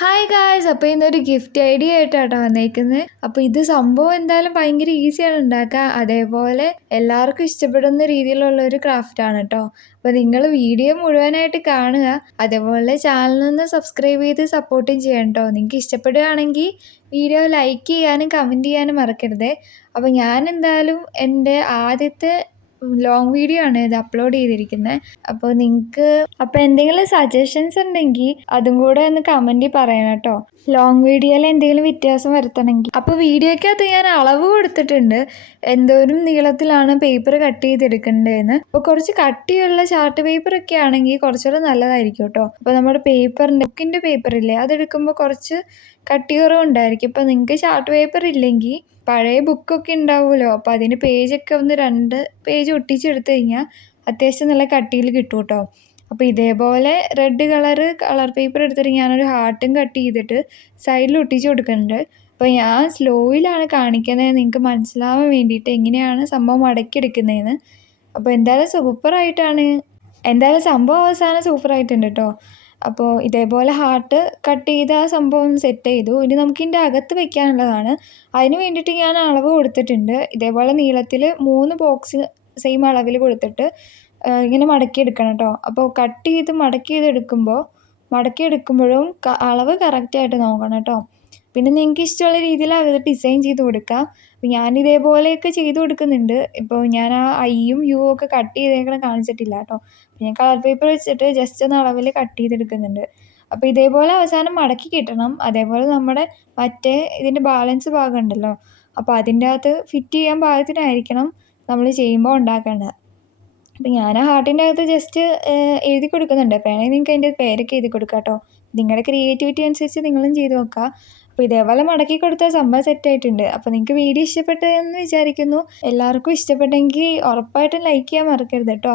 Hi guys, അപ്പോൾ ഇന്നൊരു gift idea ആയിട്ടാട്ടോ വന്നേക്കുന്നത്. അപ്പോൾ ഇത് സംഭവം എന്തായാലും ഭയങ്കര ഈസിയാണ് ഉണ്ടാക്കുക. അതേപോലെ എല്ലാവർക്കും ഇഷ്ടപ്പെടുന്ന രീതിയിലുള്ള ഒരു ക്രാഫ്റ്റ് ആണ് കേട്ടോ. അപ്പോൾ നിങ്ങൾ വീഡിയോ മുഴുവനായിട്ട് കാണുക. അതേപോലെ ചാനലൊന്ന് സബ്സ്ക്രൈബ് ചെയ്ത് സപ്പോർട്ടും ചെയ്യണം കേട്ടോ. നിങ്ങൾക്ക് ഇഷ്ടപ്പെടുകയാണെങ്കിൽ വീഡിയോ ലൈക്ക് ചെയ്യാനും കമൻറ്റ് ചെയ്യാനും മറക്കരുത്. അപ്പോൾ ഞാൻ എന്തായാലും എൻ്റെ ആദ്യത്തെ ലോങ് വീഡിയോ ആണ് ഇത് അപ്ലോഡ് ചെയ്തിരിക്കുന്നത്. അപ്പോൾ നിങ്ങൾക്ക് എന്തെങ്കിലും സജഷൻസ് ഉണ്ടെങ്കിൽ അതും കൂടെ ഒന്ന് കമൻറ്റിൽ പറയണം കേട്ടോ. ലോങ് വീഡിയോയിൽ എന്തെങ്കിലും വ്യത്യാസം വരുത്തണമെങ്കിൽ. അപ്പോൾ വീഡിയോയ്ക്കകത്ത് ഞാൻ അളവ് കൊടുത്തിട്ടുണ്ട്, എന്തോരം നീളത്തിലാണ് പേപ്പർ കട്ട് ചെയ്തെടുക്കേണ്ടതെന്ന്. അപ്പോൾ കുറച്ച് കട്ടിയുള്ള ചാർട്ട് പേപ്പറൊക്കെ ആണെങ്കിൽ കുറച്ചുകൂടെ നല്ലതായിരിക്കും കേട്ടോ. അപ്പോൾ നമ്മുടെ പേപ്പറിൻ്റെ ബുക്കിൻ്റെ പേപ്പറില്ലേ, അതെടുക്കുമ്പോൾ കുറച്ച് കട്ടി കുറവുണ്ടായിരിക്കും. അപ്പോൾ നിങ്ങൾക്ക് ചാർട്ട് പേപ്പർ ഇല്ലെങ്കിൽ പഴയ ബുക്കൊക്കെ ഉണ്ടാവുമല്ലോ, അപ്പോൾ അതിന് പേജൊക്കെ ഒന്ന് 2 പേജ് ഒട്ടിച്ചെടുത്ത് കഴിഞ്ഞാൽ അത്യാവശ്യം നല്ല കട്ടിയിൽ കിട്ടും കേട്ടോ. അപ്പോൾ ഇതേപോലെ റെഡ് കളർ പേപ്പർ എടുത്തിട്ട് ഞാനൊരു ഹാർട്ടും കട്ട് ചെയ്തിട്ട് സൈഡിൽ ഒട്ടിച്ച് കൊടുക്കുന്നുണ്ട്. അപ്പോൾ ഞാൻ സ്ലോയിലാണ് കാണിക്കുന്നത്, നിങ്ങൾക്ക് മനസ്സിലാവാൻ വേണ്ടിയിട്ട് എങ്ങനെയാണ് സംഭവം മടക്കിയെടുക്കുന്നതെന്ന്. അപ്പോൾ എന്തായാലും സംഭവം അവസാനം സൂപ്പറായിട്ടുണ്ട് കേട്ടോ. അപ്പോൾ ഇതേപോലെ ഹാർട്ട് കട്ട് ചെയ്ത് ആ സംഭവം സെറ്റ് ചെയ്തു. ഇനി നമുക്ക് ഇതിൻ്റെ അകത്ത് വെക്കാനുള്ളതാണ്. അതിന് വേണ്ടിയിട്ട് ഞാൻ അളവ് കൊടുത്തിട്ടുണ്ട്. ഇതേപോലെ നീളത്തിൽ 3 ബോക്സ് സെയിം അളവിൽ കൊടുത്തിട്ട് ഇങ്ങനെ മടക്കിയെടുക്കണം കേട്ടോ. അപ്പോൾ കട്ട് ചെയ്ത് മടക്കിയെടുക്കുമ്പോഴും അളവ് കറക്റ്റായിട്ട് നോക്കണം കേട്ടോ. പിന്നെ നിങ്ങൾക്ക് ഇഷ്ടമുള്ള രീതിയിൽ അത് ഡിസൈൻ ചെയ്ത് കൊടുക്കാം. അപ്പോൾ ഞാൻ ഇതേപോലെയൊക്കെ ചെയ്ത് കൊടുക്കുന്നുണ്ട്. ഇപ്പോൾ ഞാൻ ആ ഐയും യു ഒക്കെ കട്ട് ചെയ്തേക്കണം കാണിച്ചിട്ടില്ല കേട്ടോ. ഞാൻ കളർ പേപ്പർ വെച്ചിട്ട് ജസ്റ്റ് ഒന്ന് അളവിൽ കട്ട് ചെയ്തെടുക്കുന്നുണ്ട്. അപ്പോൾ ഇതേപോലെ അവസാനം മടക്കി കിട്ടണം. അതേപോലെ നമ്മുടെ മറ്റേ ഇതിൻ്റെ ബാലൻസ് ഭാഗം ഉണ്ടല്ലോ, അപ്പോൾ അതിൻ്റെ അകത്ത് ഫിറ്റ് ചെയ്യാൻ പാകത്തിനായിരിക്കണം നമ്മൾ ചെയ്യുമ്പോൾ ഉണ്ടാക്കേണ്ടത്. അപ്പോൾ ഞാൻ ആ ഹാർട്ടിൻ്റെ അകത്ത് ജസ്റ്റ് എഴുതി കൊടുക്കുന്നുണ്ട്. അപ്പോൾ വേണമെങ്കിൽ നിങ്ങൾക്ക് അതിൻ്റെ പേരൊക്കെ എഴുതി കൊടുക്കാം കേട്ടോ. നിങ്ങളുടെ ക്രിയേറ്റിവിറ്റി അനുസരിച്ച് നിങ്ങളും ചെയ്ത് നോക്കുക. അപ്പോൾ ഇതേപോലെ മടക്കി കൊടുത്താൽ സംഭവം സെറ്റായിട്ടുണ്ട്. അപ്പോൾ നിങ്ങൾക്ക് വീഡിയോ ഇഷ്ടപ്പെട്ടതെന്ന് വിചാരിക്കുന്നു. എല്ലാവർക്കും ഇഷ്ടപ്പെട്ടെങ്കിൽ ഉറപ്പായിട്ടും ലൈക്ക് ചെയ്യാൻ മറക്കരുത് കേട്ടോ.